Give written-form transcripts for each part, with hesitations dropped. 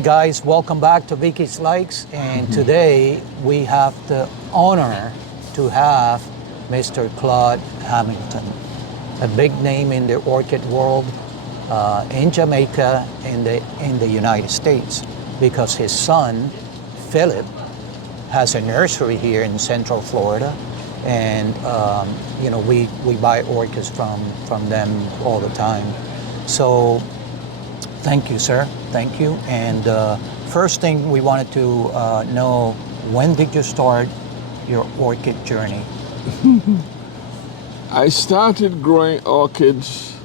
Hey guys, welcome back to VICKY'S Likes, and today we have the honor to have Mr. Claude Hamilton, a big name in the orchid world in Jamaica and in the United States, because his son, Phillip, has a nursery here in Central Florida, and we buy orchids from them all the time. So thank you, sir. Thank you. And first thing we wanted to know, when did you start your orchid journey? I started growing orchids,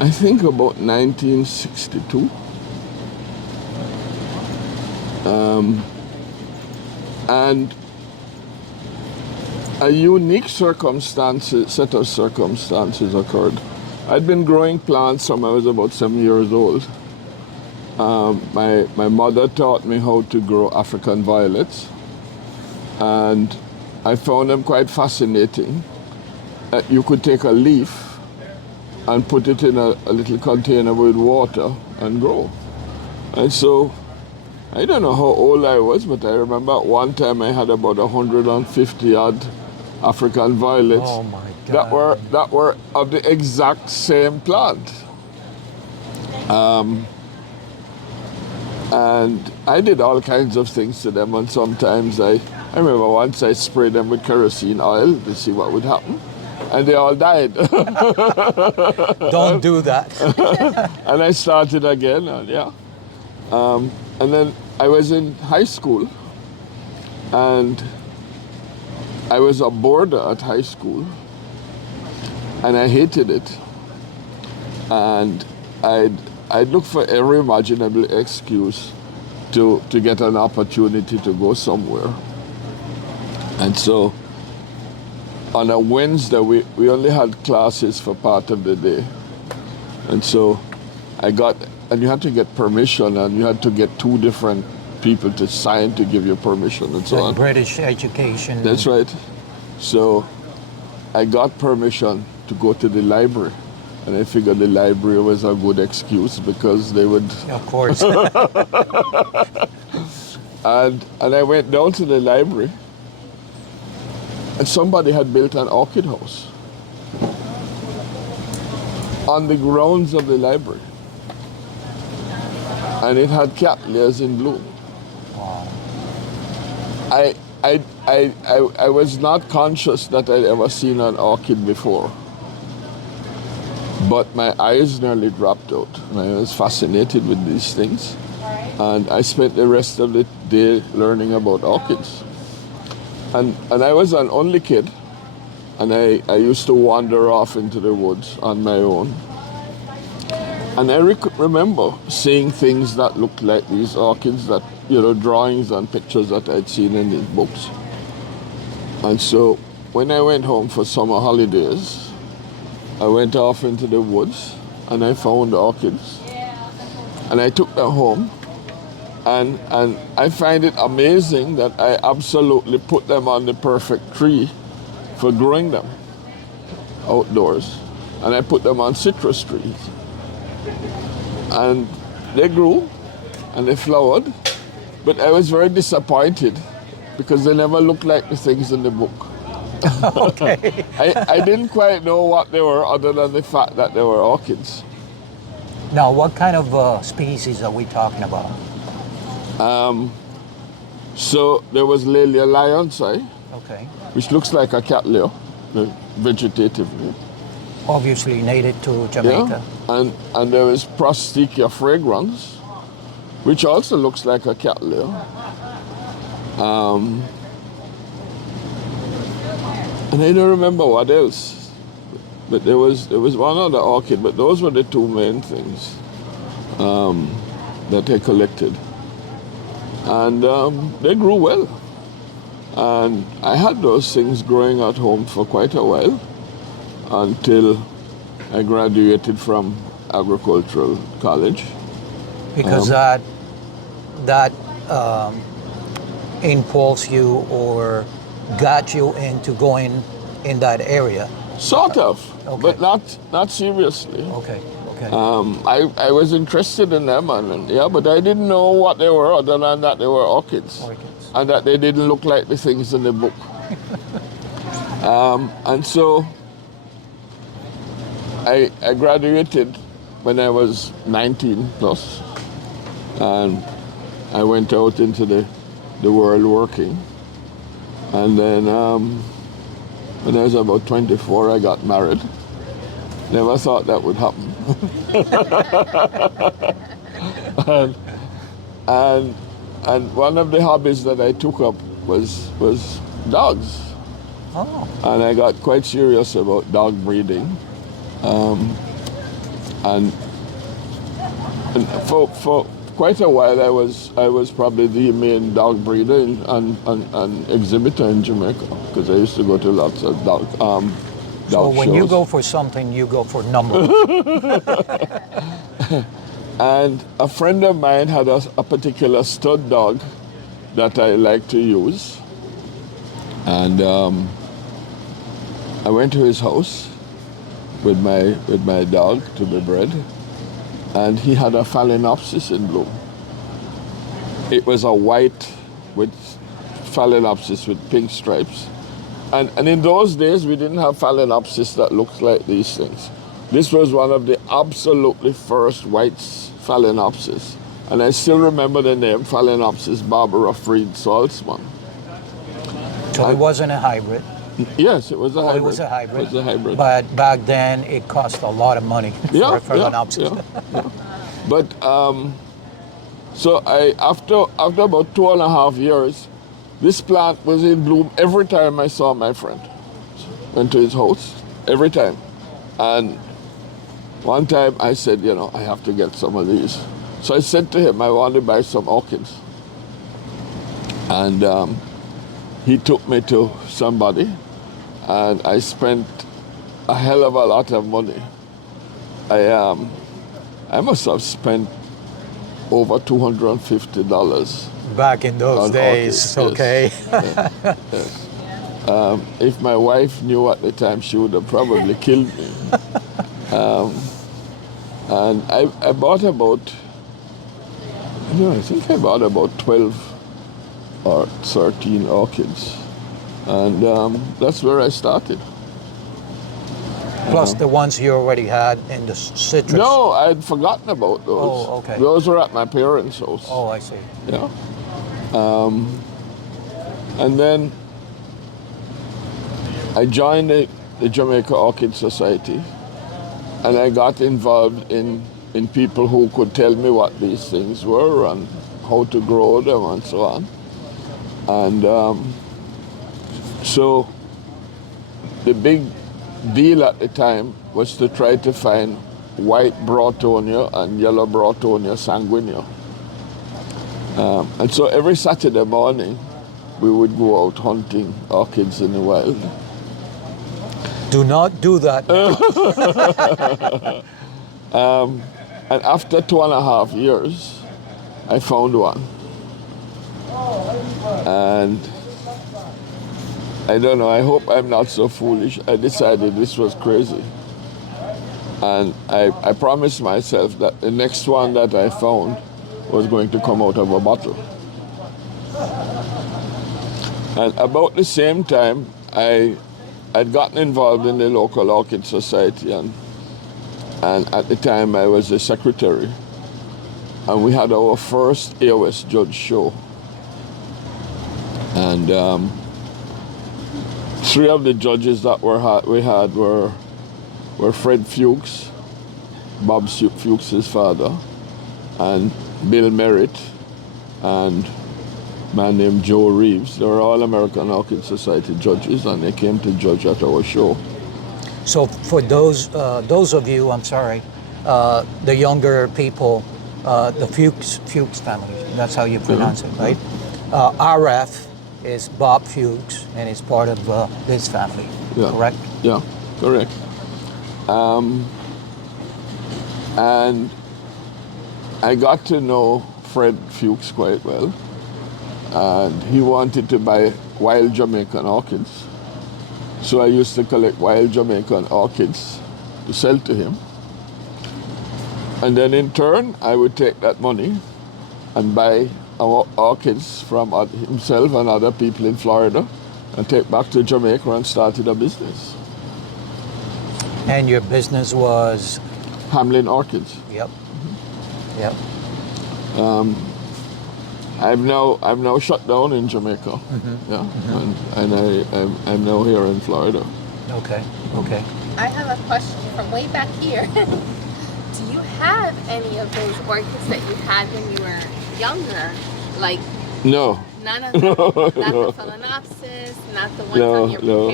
I think about 1962. And a unique set of circumstances occurred. I'd been growing plants from I was about 7 years old. My mother taught me how to grow African violets, and I found them quite fascinating. You could take a leaf and put it in a little container with water and grow. And so, I don't know how old I was, but I remember at one time I had about 150 odd African violets. Oh my God. That were of the exact same plant. And I did all kinds of things to them, and sometimes I remember once I sprayed them with kerosene oil to see what would happen, and they all died. Don't do that. And I started again, and and then I was in high school, and I was a boarder at high school, and I hated it. And I'd look for every imaginable excuse to get an opportunity to go somewhere. And so on a Wednesday, we only had classes for part of the day. And so and you had to get permission, and you had to get two different people to sign to give you permission and so on. British education. That's right. So I got permission to go to the library, and I figured the library was a good excuse because they would... Of course. And I went down to the library, and somebody had built an orchid house on the grounds of the library. And it had cattleyas in bloom. Wow. I was not conscious that I'd ever seen an orchid before, but my eyes nearly dropped out. I was fascinated with these things, and I spent the rest of the day learning about orchids. And I was an only kid, and I used to wander off into the woods on my own. And I remember seeing things that looked like these orchids, that, drawings and pictures that I'd seen in these books. And so when I went home for summer holidays, I went off into the woods and I found orchids. And I took them home, and I find it amazing that I absolutely put them on the perfect tree for growing them outdoors. And I put them on citrus trees. And they grew and they flowered, but I was very disappointed because they never looked like the things in the book. Okay. I didn't quite know what they were, other than the fact that they were orchids. Now, what kind of species are we talking about? So there was Laelia lyonsi, Okay. which looks like a cattleya, vegetatively. Obviously native to Jamaica. Yeah. And there is Prostechia fragrans, which also looks like a cattleya. And I don't remember what else, but there was one other orchid, but those were the two main things that I collected. And they grew well. And I had those things growing at home for quite a while, until I graduated from agricultural college. Because that impulsed you or got you into going in that area? Sort of, Okay. but not seriously. Okay. Okay. I was interested in them, and yeah, but I didn't know what they were other than that they were orchids. Orchids. And that they didn't look like the things in the book. And so I graduated when I was 19 plus, and I went out into the world working. And then when I was about 24, I got married. Never thought that would happen. and one of the hobbies that I took up was dogs. Oh. And I got quite serious about dog breeding. And for quite a while, I was probably the main dog breeder and exhibitor in Jamaica, because I used to go to lots of dog So when you shows. go for something, you go for numbers. And a friend of mine had a particular stud dog that I like to use. And I went to his house with my dog to be bred, and he had a Phalaenopsis in bloom. It was a white with Phalaenopsis with pink stripes. And in those days, we didn't have Phalaenopsis that looked like these things. This was one of the absolutely first white Phalaenopsis. And I still remember the name, Phalaenopsis Barbara Fried Saltzman. So it wasn't a hybrid. Yes, it was a hybrid. It was a hybrid. It was a hybrid. But back then, it cost a lot of money for Phalaenopsis. Yeah. But so after about 2.5 years, this plant was in bloom every time I saw my friend. Went to his house every time. And one time I said, I have to get some of these. So I said to him, I want to buy some orchids. And he took me to somebody, and I spent a hell of a lot of money. I must have spent over $250. Back in those days, orchids, okay. Yes, yes. If my wife knew at the time, she would have probably killed me. And I bought about, I think I bought about 12 or 13 orchids. And that's where I started. Plus the ones you already had in the citrus. No, I'd forgotten about those. Oh, okay. Those were at my parents' house. Oh, I see. Yeah. And then I joined the Jamaican Orchid Society, and I got involved in people who could tell me what these things were and how to grow them and so on. And so the big deal at the time was to try to find white Brotonia and yellow Brotonia sanguinea. And so every Saturday morning, we would go out hunting orchids in the wild. Do not do that now. And after 2.5 years, I found one. And I don't know, I hope I'm not so foolish. I decided this was crazy. And I promised myself that the next one that I found was going to come out of a bottle. And about the same time, I'd gotten involved in the local orchid society, and at the time I was the secretary. And we had our first AOS Judge show. And 3 of the judges that we had were Fred Fuchs, Bob Fuchs' father, and Bill Merritt, and a man named Joe Reeves. They were all American Orchid Society judges, and they came to judge at our show. So for those of you, I'm sorry, the younger people, the Fuchs family, that's how you pronounce it, right? RF is Bob Fuchs, and is part of this family, correct? Yeah, correct. And I got to know Fred Fuchs quite well, and he wanted to buy wild Jamaican orchids. So I used to collect wild Jamaican orchids to sell to him. And then in turn, I would take that money and buy our orchids from himself and other people in Florida and take back to Jamaica and started a business. And your business was? Hamlin Orchids. Yep. Yep. I've now shut down in Jamaica. Yeah. And I'm now here in Florida. Okay. Okay. I have a question from way back here. Do you have any of those orchids that you had when you were younger? Like No. none of them? Not the Phalaenopsis, not the ones on your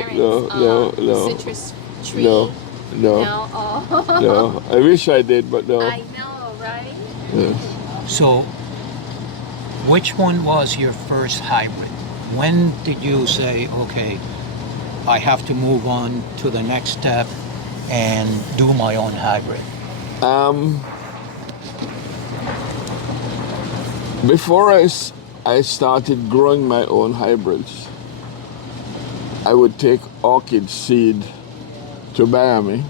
parents' citrus tree? No. Oh. No. I wish I did, but no. I know, right? Yes. So, which one was your first hybrid? When did you say, okay, I have to move on to the next step and do my own hybrid? Before I started growing my own hybrids, I would take orchid seed to Miami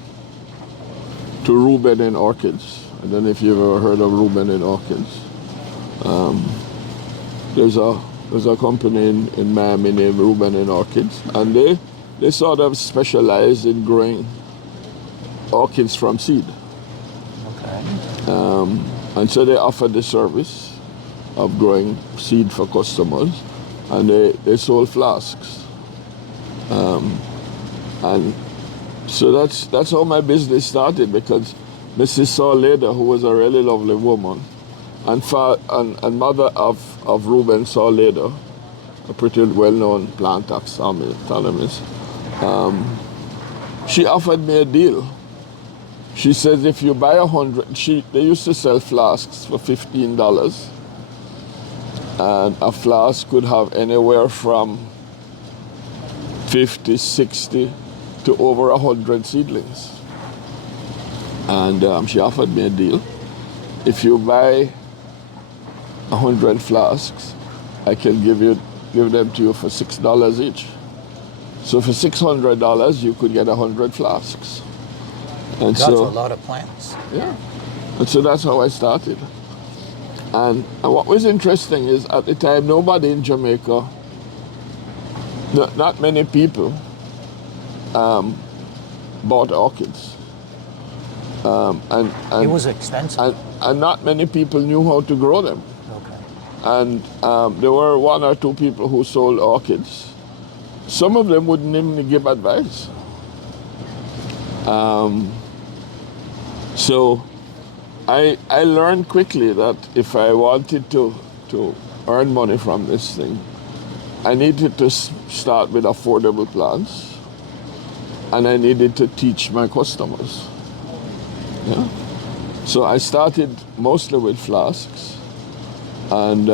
to Bredren Orchids. I don't know if you've ever heard of Bredren Orchids. There's a company in Miami named Bredren Orchids, and they sort of specialize in growing orchids from seed. Okay. And so they offer the service of growing seed for customers, and they sold flasks. And so that's how my business started, because Mrs. Saw-Leder, who was a really lovely woman, and mother of Reuben Saw-Leder, a pretty well-known plant taxonomist, she offered me a deal. She says if you buy 100, they used to sell flasks for $15, and a flask could have anywhere from 50, 60 to over 100 seedlings. And she offered me a deal. If you buy 100 flasks, I can give them to you for $6 each. So for $600, you could get 100 flasks. And That's a lot of plants. Yeah. And so that's how I started. And what was interesting is at the time, nobody in Jamaica, not many people, bought orchids. And It was expensive. and not many people knew how to grow them. Okay. And there were one or two people who sold orchids. Some of them wouldn't even give advice. So I learned quickly that if I wanted to earn money from this thing, I needed to start with affordable plants, and I needed to teach my customers. Yeah. So I started mostly with flasks, and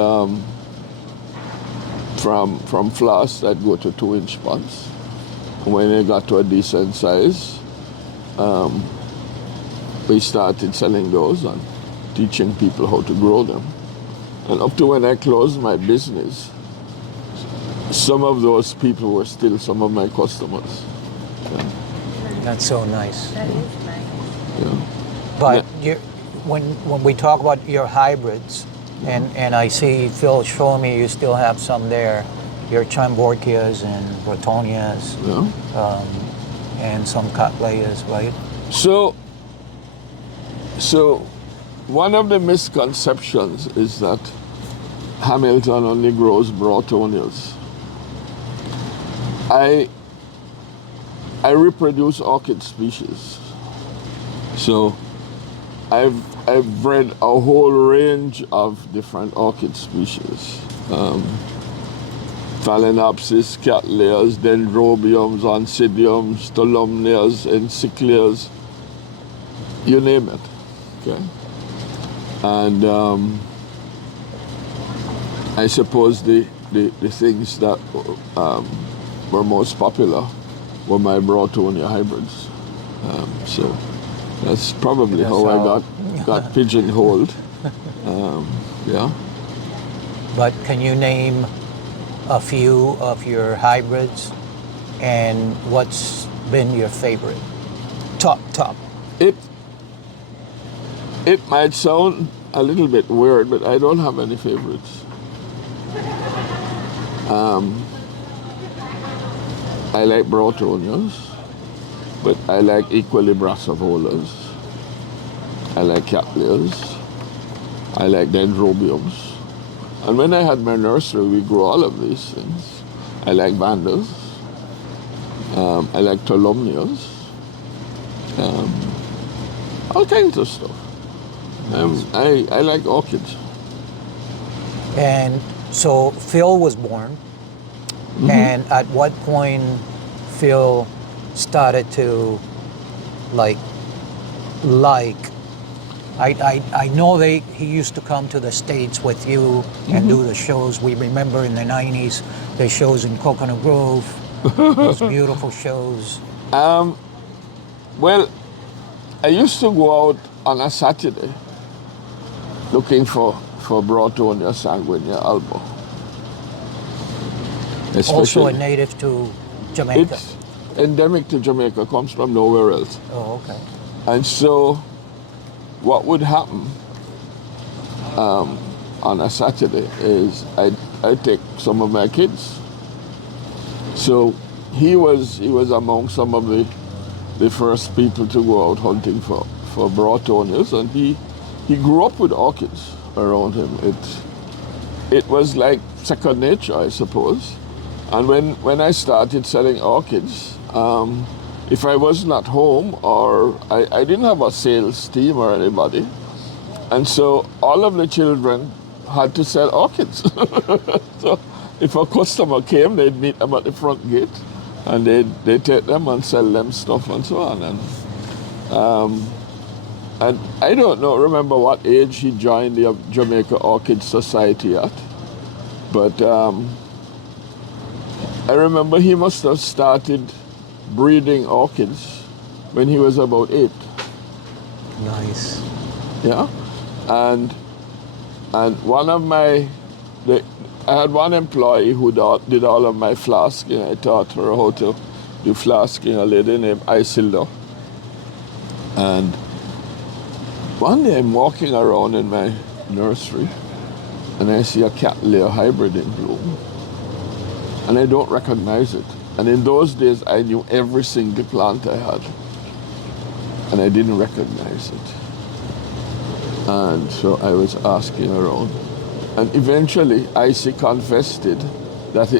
from flasks I'd go to 2-inch pots. When I got to a decent size, we started selling those and teaching people how to grow them. And up to when I closed my business, some of those people were still some of my customers. Yeah. That's so nice. That is nice. Yeah. But when we talk about your hybrids, and I see Phil showing me you still have some there, your Chamborkias and Bretonias, Yeah. and some Cattleyas, right? So one of the misconceptions is that Hamilton only grows Bretonias. I reproduce orchid species. So I've bred a whole range of different orchid species. Phalaenopsis, Cattleyas, Dendrobiums, Oncidiums, Tolumnias, Encyclias, you name it. Okay. And I suppose the things that were most popular were my Bretonia hybrids. So that's probably how I got pigeonholed. Yeah. But can you name a few of your hybrids, and what's been your favorite? Top. It might sound a little bit weird, but I don't have any favorites. I like Bretonias, but I like equally Brassavolas. I like Cattleyas. I like Dendrobiums. And when I had my nursery, we grew all of these things. I like Vandas. I like Tolomnias. All kinds of stuff. I like orchids. And so Phil was born, and at what point Phil started to like I know he used to come to the States with you and do the shows. We remember in the 90s the shows in Coconut Grove, those beautiful shows. Well, I used to go out on a Saturday looking for Bretonia sanguinea albo. Also a native to Jamaica. It's endemic to Jamaica, comes from nowhere else. Oh, okay. And so what would happen on a Saturday is I'd take some of my kids. So he was among some of the first people to go out hunting for Bretonias, and he grew up with orchids around him. It was like second nature, I suppose. And when I started selling orchids, if I wasn't at home or I didn't have a sales team or anybody, and so all of the children had to sell orchids. So if a customer came, they'd meet them at the front gate, and they'd take them and sell them stuff and so on. And I don't remember what age he joined the Jamaican Orchid Society at, but I remember he must have started breeding orchids when he was about 8. Nice. Yeah, and one of I had one employee who did all of my flasking. I taught her how to do flasking, a lady named Isilda. And one day I'm walking around in my nursery and I see a Cattleya hybrid in bloom. And I don't recognize it. And in those days, I knew every single plant I had. And I didn't recognize it. And so I was asking around. And eventually, Icy confessed that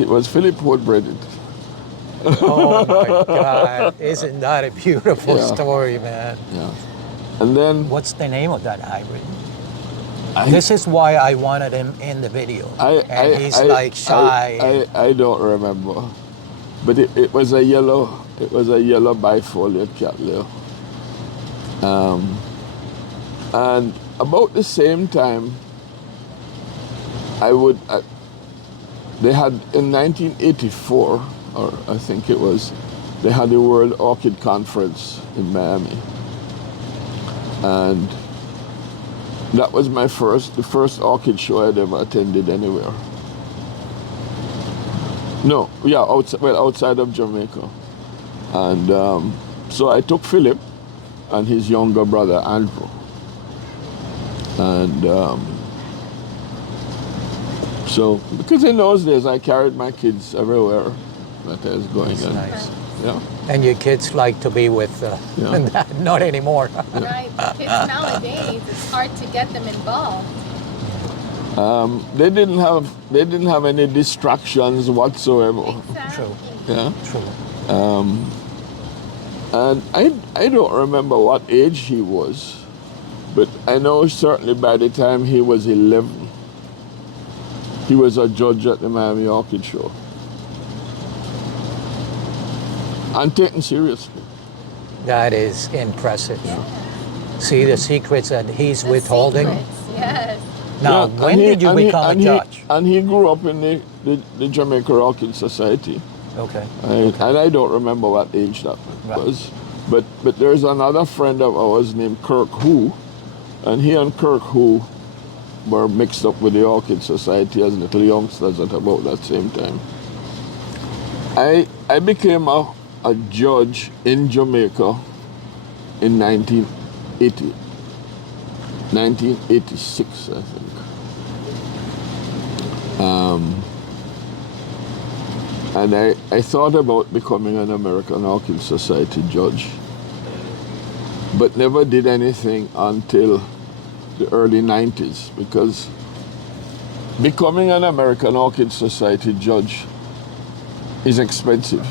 it was Phillip who had bred it. Oh my God. Isn't that a beautiful story, man? Yeah. And then... What's the name of that hybrid? This is why I wanted him in the video. He's shy. I don't remember. But it was a yellow bifoliate Cattleya. And about the same time, they had in 1984, or I think it was, they had the World Orchid Conference in Miami. And that was the first orchid show I'd ever attended anywhere. No, yeah, outside of Jamaica. And so I took Philip and his younger brother, Andrew. And so, because in those days I carried my kids everywhere that I was going. That's nice. Yeah. And your kids like to be with, not anymore. Right, kids nowadays, it's hard to get them involved. They didn't have any distractions whatsoever. Exactly. True. Yeah. True. And I don't remember what age he was, but I know certainly by the time he was 11, he was a judge at the Miami Orchid Show. And taken seriously. That is impressive. Yeah. See the secrets that he's The withholding? secrets, yes. Now, Yeah, when did you become a judge? And he grew up in the Jamaican Orchid Society. Okay. And I don't remember what age that was. But there's another friend of ours named Kirk Hu, and he and Kirk Hu were mixed up with the Orchid Society as little youngsters at about that same time. I became a judge in Jamaica in 1986, I think. And I thought about becoming an American Orchid Society judge, but never did anything until the early 90s, because becoming an American Orchid Society judge is expensive,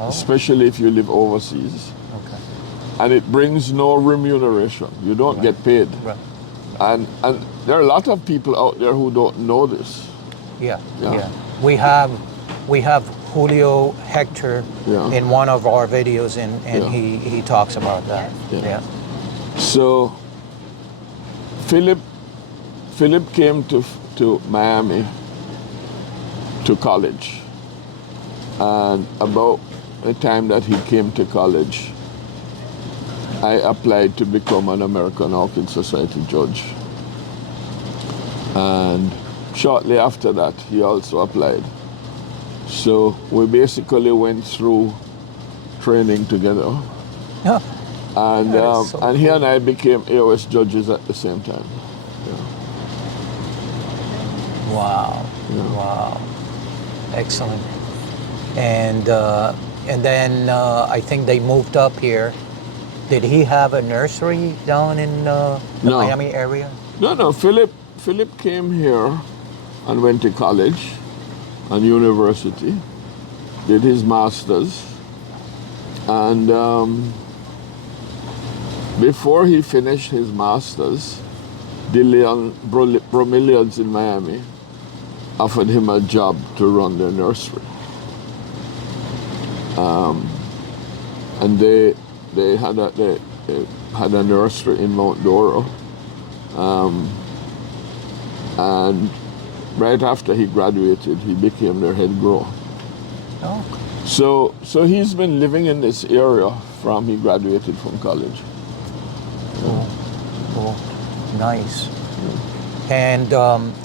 especially if you live overseas. Okay. And it brings no remuneration. You don't get paid. Right. And there are a lot of people out there who don't know this. Yeah. Yeah. Yeah. We have Julio Hector Yeah. in one of our videos, and Yeah. he talks about that. Yeah. Yeah. So Phillip came to Miami to college, and about the time that he came to college, I applied to become an American Orchid Society judge. And shortly after that, he also applied. So we basically went through training together. Yeah. And That is so and he cool. and I became AOS judges at the same time. Wow. Yeah. Wow. Excellent. And then I think they moved up here. Did he have a nursery down in the No. Miami area? No. Phillip came here and went to college and university, did his master's, and before he finished his master's, De Leon Bromeliads in Miami offered him a job to run their nursery. And they had a nursery in Mount Doro. And right after he graduated, he became their head grower. Oh. So he's been living in this area from he graduated from college. Cool. Cool. Nice. And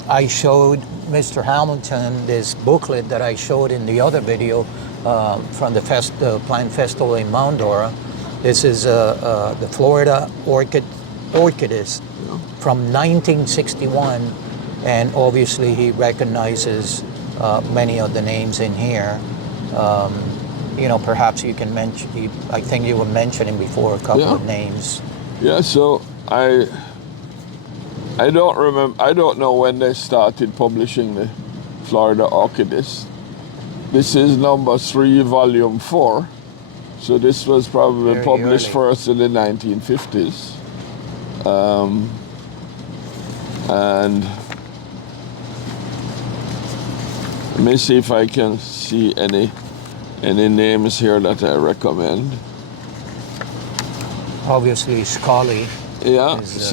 I showed Mr. Hamilton this booklet that I showed in the other video from the plant festival in Mount Dora. This is the Florida Orchids from 1961, and obviously he recognizes many of the names in here. Perhaps you can mention. I think you were mentioning before a couple of names. Yeah. So I don't remember. I don't know when they started publishing the Florida Orchids. This is number 3, volume 4. So this was probably Very published early. first in the 1950s. And let me see if I can see any names here that I recommend. Obviously, Scully. Yeah. Is,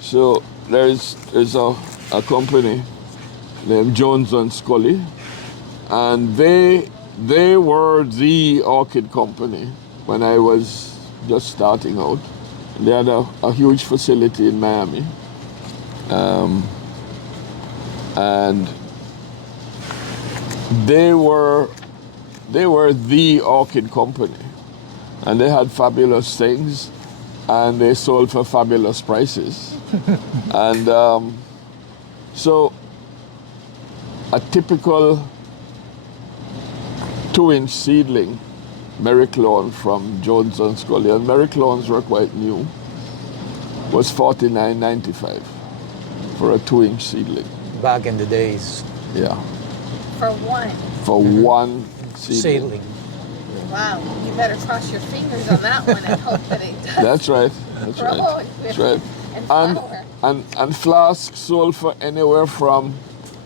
So there's a company named Jones and Scully, and they were the orchid company when I was just starting out. They had a huge facility in Miami, and they were the orchid company, and they had fabulous things, and they sold for fabulous prices. And so a typical 2-inch seedling, Mary Clone from Jones and Scully, and Mary Clones were quite new, was $49.95 for a 2-inch seedling. Back in the days. Yeah. For one. For one seedling. Seedling. Wow. You better cross your fingers on that one and hope that it does That's right. That's grow right. That's right. and flower. And flasks sold for anywhere from,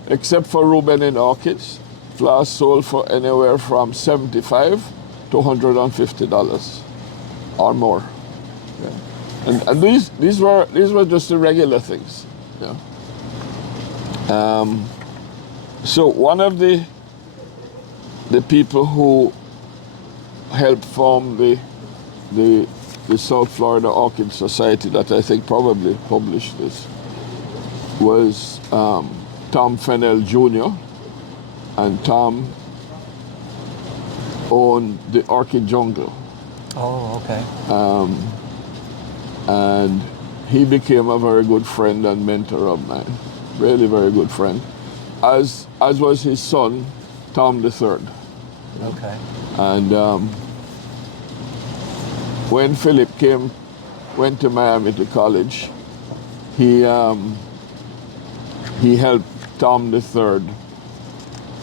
except for Reuben in orchids, flasks sold for anywhere from $75 to $150 or more. Yeah. And these were just the regular things. Yeah. So one of the people who helped form the South Florida Orchid Society, that I think probably published this, was Tom Fennell Jr. And Tom owned the Orchid Jungle. Oh, okay. and he became a very good friend and mentor of mine. Really very good friend. As was his son, Tom the Third. Okay. And when Philip went to Miami to college, he helped Tom the Third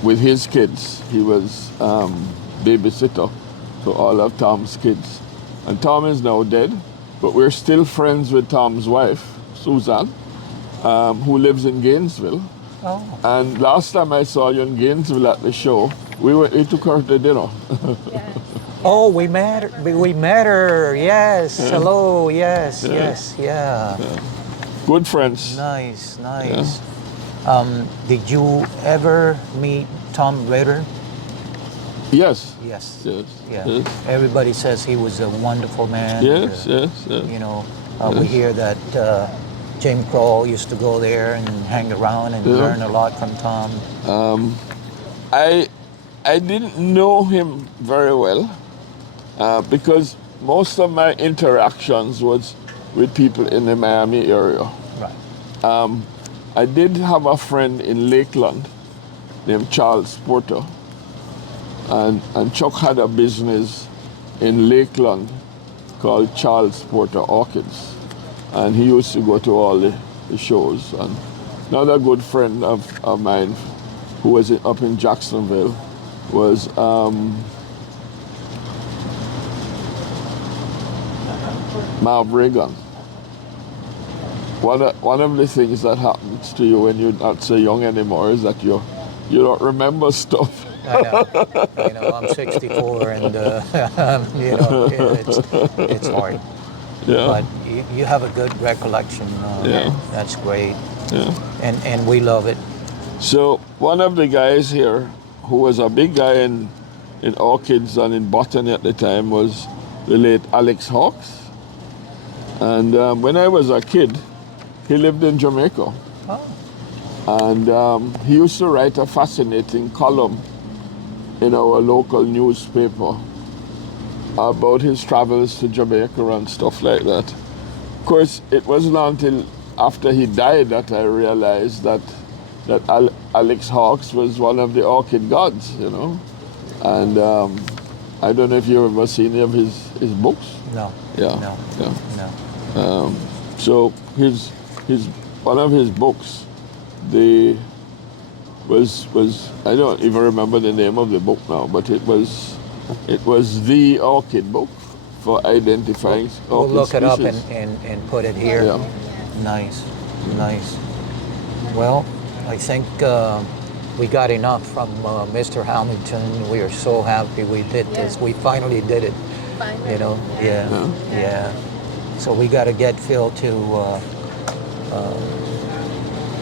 with his kids. He was babysitter to all of Tom's kids. And Tom is now dead, but we're still friends with Tom's wife, Susan, who lives in Gainesville. Oh. And last time I saw you in Gainesville at the show, we took her to dinner. Yes. Oh, we met her. Yes. Hello. Yes. Yes. Yeah. Good friends. Nice. Did you ever meet Tom Bredren? Yes. Yes. Yes. Yeah. Yes. Everybody says he was a wonderful man. Yes. Yes. Yes. You know, we hear that Jim Crow used to go there and hang around and learn a lot from Tom. I didn't know him very well because most of my interactions was with people in the Miami area. Right. I did have a friend in Lakeland named Charles Porter, and Chuck had a business in Lakeland called Charles Porter Orchids, and he used to go to all the shows. And another good friend of mine who was up in Jacksonville was Marv Reagan. One of the things that happens to you when you're not so young anymore is that you don't remember stuff. I know. I'm 64, and it's hard. Yeah. But you have a good recollection. Yeah. That's great. Yeah. And we love it. So one of the guys here, who was a big guy in orchids and in botany at the time, was the late Alex Hawks. And when I was a kid, he lived in Jamaica. Oh. And he used to write a fascinating column in our local newspaper about his travels to Jamaica and stuff like that. Of course, it wasn't until after he died that I realized that Alex Hawks was one of the orchid gods, you know. And I don't know if you've ever seen any of his books. No. Yeah. No. Yeah. No. So his one of his books, was I don't even remember the name of the book now, but it was the orchid book for identifying We'll orchid look it up species. and put it here. Yeah. Nice. Well, I think we got enough from Mr. Hamilton. We are so happy we did this. We finally did it. Finally. You know, yeah. So we got to get Phil to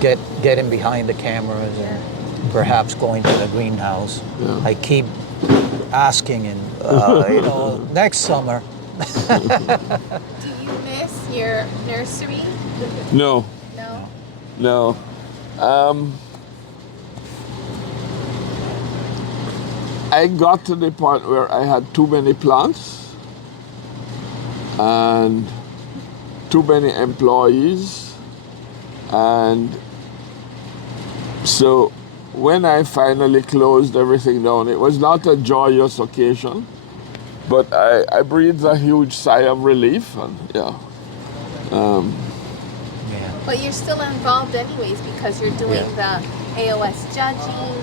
get him behind the cameras and perhaps going to the greenhouse. Yeah. I keep asking him, next summer. Do you miss your nursery? No. No. I got to the point where I had too many plants and too many employees, and so when I finally closed everything down, it was not a joyous occasion, but I breathed a huge sigh of relief, and But you're still involved anyways because you're doing the AOS judging.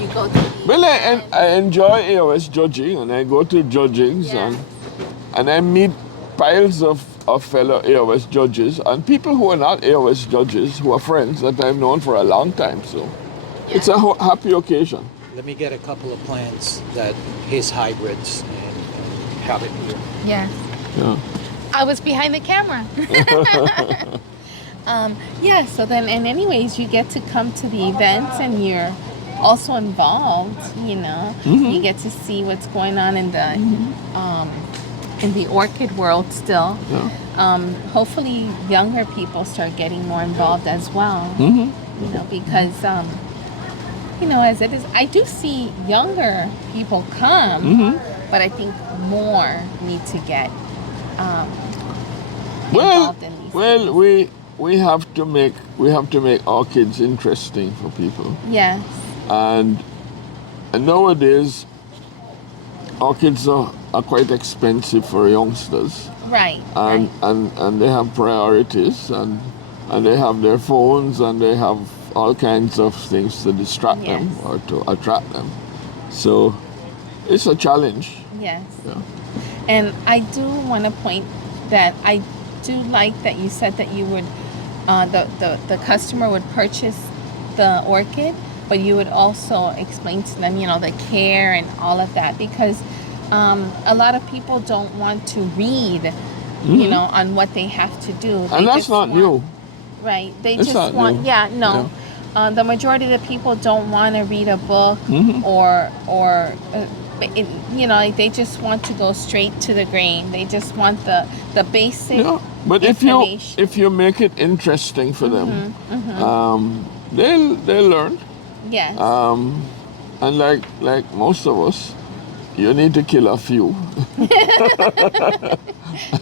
You go to the Well, I enjoy AOS judging, and I go to judgings, and I meet piles of fellow AOS judges and people who are not AOS judges who are friends that I've known for a long time. So it's a happy occasion. Let me get a couple of plants that his hybrids and have it here. Yes. Yeah. I was behind the camera. So then, and anyways, you get to come to the events and you're also involved, you know. Mm-hmm. You get to see what's going on in the orchid world still. Yeah. Hopefully younger people start getting more involved as well. Mm-hmm. You know, because as it is, I do see younger people come, but I think more need to get involved in these well, things? we have to make orchids interesting for people, Yes. and nowadays orchids are quite expensive for youngsters, Right. and Right. and they have priorities, and they have their phones, and they have all kinds of things to distract them Yes. or to attract them. So it's a challenge. Yes. Yeah. And I do want to point that I do like that you said that you would, the customer would purchase the orchid, but you would also explain to them, the care and all of that, because a lot of people don't want to read, on what they have to do. They And that's just not want- new. Right. They It's just not want, new. yeah, no. Yeah. The majority of the people don't want to read a book or like they just want to go straight to the grain. They just want the basic Yeah. But information. if you make it interesting for them, they'll learn. Yes. And like most of us, you need to kill a few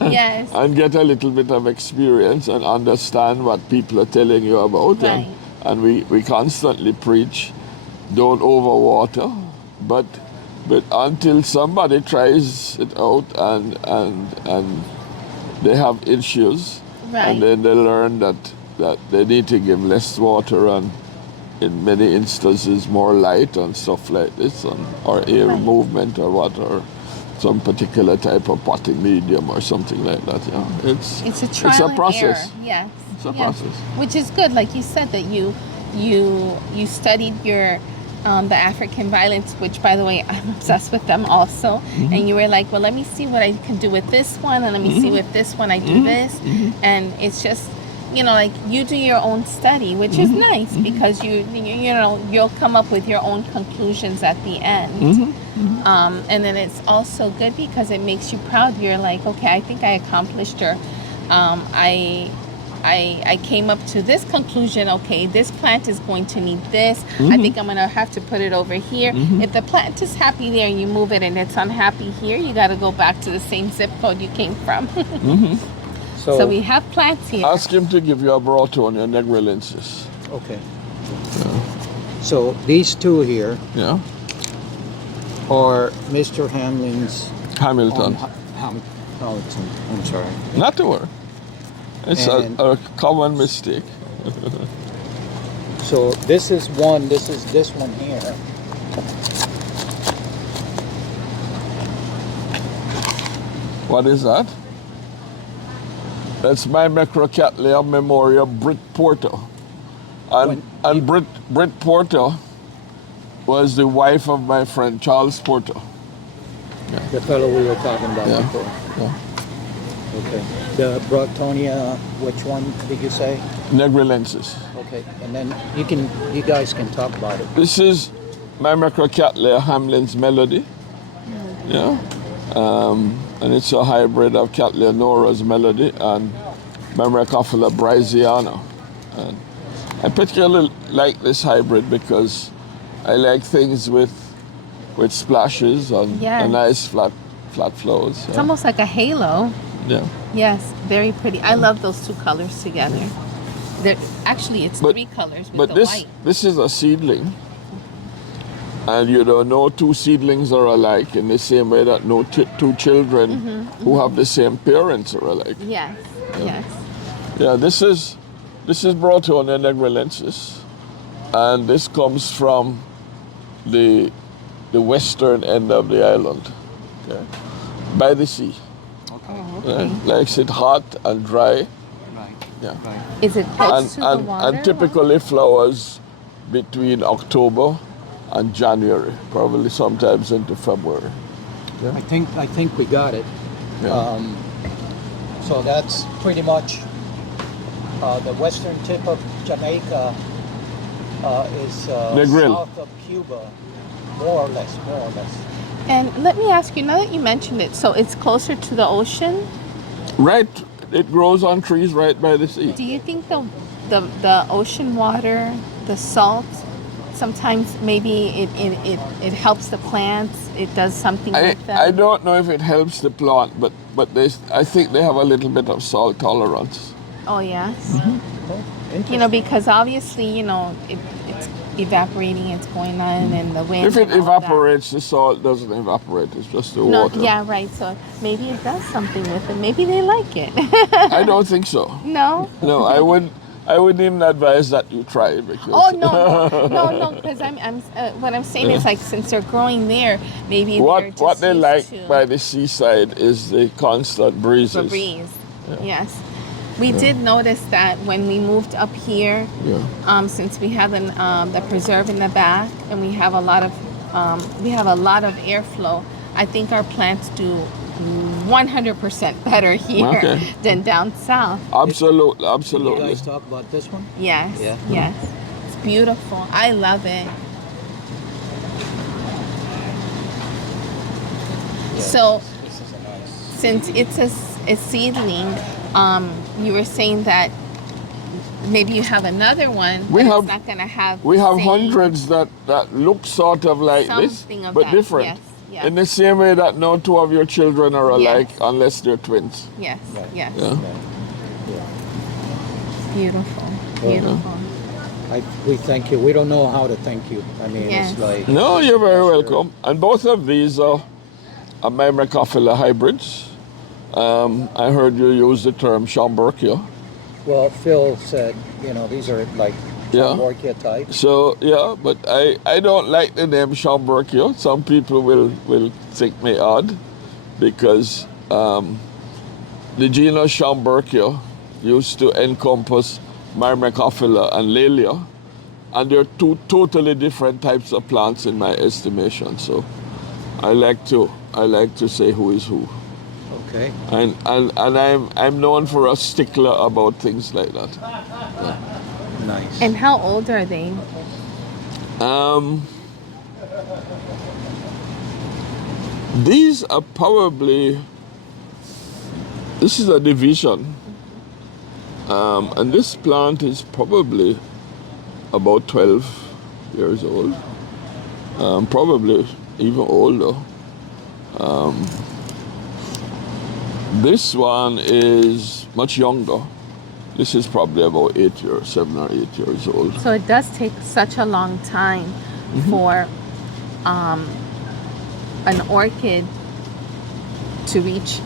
Yes. and get a little bit of experience and understand what people are telling you about. Right. And we constantly preach, don't overwater, but until somebody tries it out and they have issues, Right. and then they learn that they need to give less water and in many instances more light and stuff like this, or air Right. movement or what, or some particular type of potting medium or something like that. Yeah, It's a trial and process. error. Yes. It's a Yes. process. Which is good, like you said, that you studied your the African violets, which by the way I'm obsessed with them also. And you were like, well, let me see what I can do with this one, and let me see with this one I do this, and it's just like you do your own study, which is nice because you'll come up with your own conclusions at the end. And then it's also good because it makes you proud. You're like, okay, I think I accomplished, or I came up to this conclusion. Okay, this plant is going to need this. I think I'm going to have to put it over here. If the plant is happy there and you move it and it's unhappy here, you got to go back to the same zip code you came from. So we have plants here. Ask him to give you a Brotonia negrilensis. Okay. So these two here Yeah, are Mr. Hamlin's Hamilton. Hamilton. I'm sorry. Not to worry. It's And- a common mistake. So this is one. This is this one here. What is that? That's my Macrocattleya Memoria Brit Porter. And Brit Porter was the wife of my friend Charles Porter. The fellow we were talking about Yeah. before. Yeah. Okay. The Brotonia, which one did you say? Negrilensis. Okay. And then you guys can talk about it. This is my Macrocattleya Hamlin's Melody. Yeah. And it's a hybrid of Cattleya Nora's Melody and Mamracophila Bryziana. And I particularly like this hybrid because I like things with splashes and Yes. nice flat flowers. It's almost like a halo. Yeah. Yes, very pretty. I love those two colors together. Actually, it's But- three colors with But the this white. this is a seedling, and no two seedlings are alike in the same way that no two children who have the same parents are alike. Yes, yes. Yeah, this is Brotonia negrilensis, and this comes from the western end of the island, okay, by the sea. Oh, okay. Likes it hot and dry. Right. Yeah. Right. Is it close to the water? And typically flowers between October and January, probably sometimes into February. I think we got it. Yeah. So that's pretty much the western tip of Jamaica is Negril. south of Cuba, more or less. And let me ask you, now that you mentioned it, so it's closer to the ocean. Right, it grows on trees right by the sea. Do you think the ocean water, the salt sometimes maybe it helps the plants. It does something with them. I don't know if it helps the plant, but I think they have a little bit of salt tolerance. Oh yes. Oh, You know, because obviously, you know, it's evaporating, it's going on, and the wind. If it and all evaporates, the salt doesn't evaporate. It's just the no, water. yeah, right. So maybe it does something with it. Maybe they like it. I don't think so. No. No, I wouldn't even advise that you try it because. Oh no. Because what I'm saying is like since they're growing there, maybe they're just what they used like to by the seaside is the constant breezes. the breeze. Yes. We did notice that when we moved up here, since we have the preserve in the back and we have a lot of airflow, I think our plants do 100% better here than down south. Absolutely, You absolutely. guys talk about this one? Yes, Yeah. yes. It's beautiful. I love it. So, This is a nice. since it's a seedling, you were saying that maybe you have another one. We but have- it's not gonna have. We the have same hundreds that look sort of like this, something of but that. different. Yes, yes. In the same way that no two of your children are alike Yes. unless they're twins. Yes, Right. yes. Yeah. Yeah. Beautiful, Well, beautiful. We thank you. We don't know how to thank you. I mean, Yes. it's like. No, you're very welcome. And both of these are Myrmecophila hybrids. I heard you use the term Schomburgkia. Well, Phil said, you know, these are like Yeah. orchid types. So yeah, but I don't like the name Schomburgkia. Some people will think me odd because the genus Schomburgkia used to encompass Myrmecophila and Laelia, and they're two totally different types of plants in my estimation. So I like to say who is who. Okay. And I'm known for a stickler about things like that. Nice. And how old are they? These are probably, this is a division, and this plant is probably about 12 years old, probably even older. This one is much younger. This is probably about 7 or 8 years old. So it does take such a long time for an orchid to reach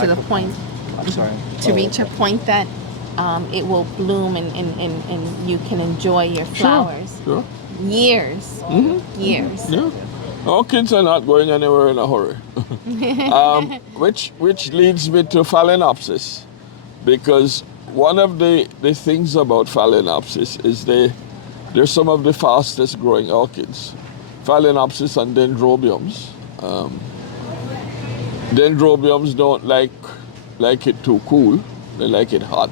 to the point I'm sorry. to reach a point that it will bloom and you can enjoy your flowers. Sure. Years. Years. Yeah. Orchids are not going anywhere in a hurry. Which leads me to Phalaenopsis, because one of the things about Phalaenopsis is they're some of the fastest growing orchids. Phalaenopsis and dendrobiums. Dendrobiums don't like it too cool. They like it hot.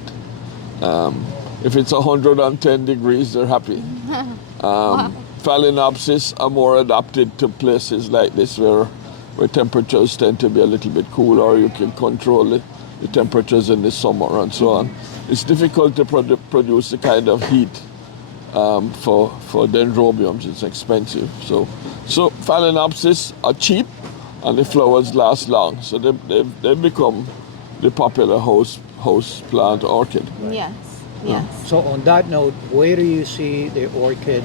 If it's 110 degrees, they're happy. Phalaenopsis are more adapted to places like this where temperatures tend to be a little bit cooler, or you can control the temperatures in the summer and so on. It's difficult to produce the kind of heat for dendrobiums. It's expensive. So Phalaenopsis are cheap and the flowers last long. So they've become the popular host plant orchid. Yes. Yes. So on that note, where do you see the orchid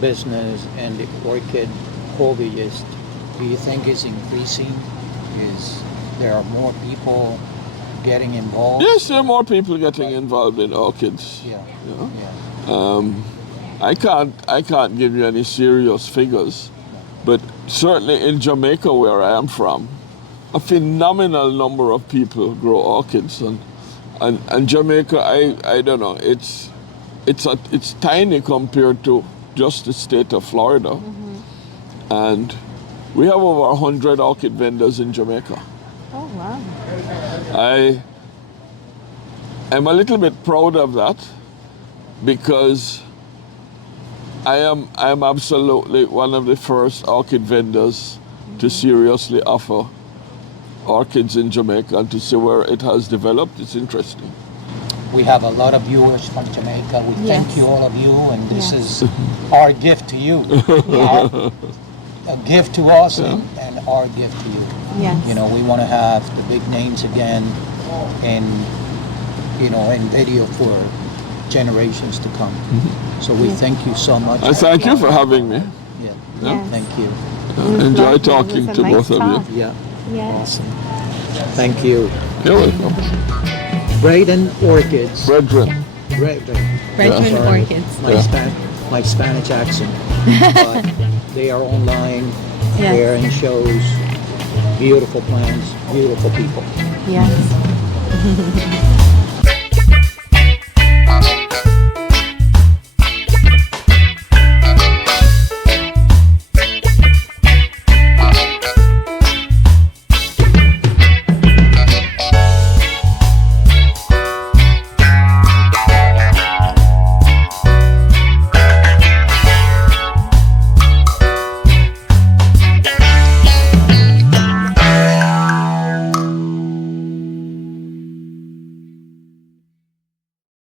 business and the orchid hobbyist? Do you think is increasing? Is there are more people getting involved? Yes, there are more people getting involved in orchids. Yeah. Yeah. Yeah. I can't give you any serious figures, but certainly in Jamaica, where I am from, a phenomenal number of people grow orchids, and Jamaica, I don't know, it's tiny compared to just the state of Florida, and we have over 100 orchid vendors in Jamaica. Oh wow. I'm a little bit proud of that because I am absolutely one of the first orchid vendors to seriously offer orchids in Jamaica, and to see where it has developed. It's interesting. We have a lot of viewers from Jamaica. We Yes. thank you, all of you, and this Yes. is our gift to you. A gift to us and our gift to you. Yes. You know, we want to have the big names again, and you know, in video for generations to come. So we thank you so much. I thank you for having me. Yeah. Yes. Thank you. Enjoy lovely. It talking was a to nice both of you. talk. Yeah. Yes. Awesome. Thank you. You're welcome. Bredren Orchids. Bredren. Bredren. Bredren Sorry, Orchids. My Spanish accent. But they are online. Yes. They're in shows. Beautiful plants. Beautiful people. Yes.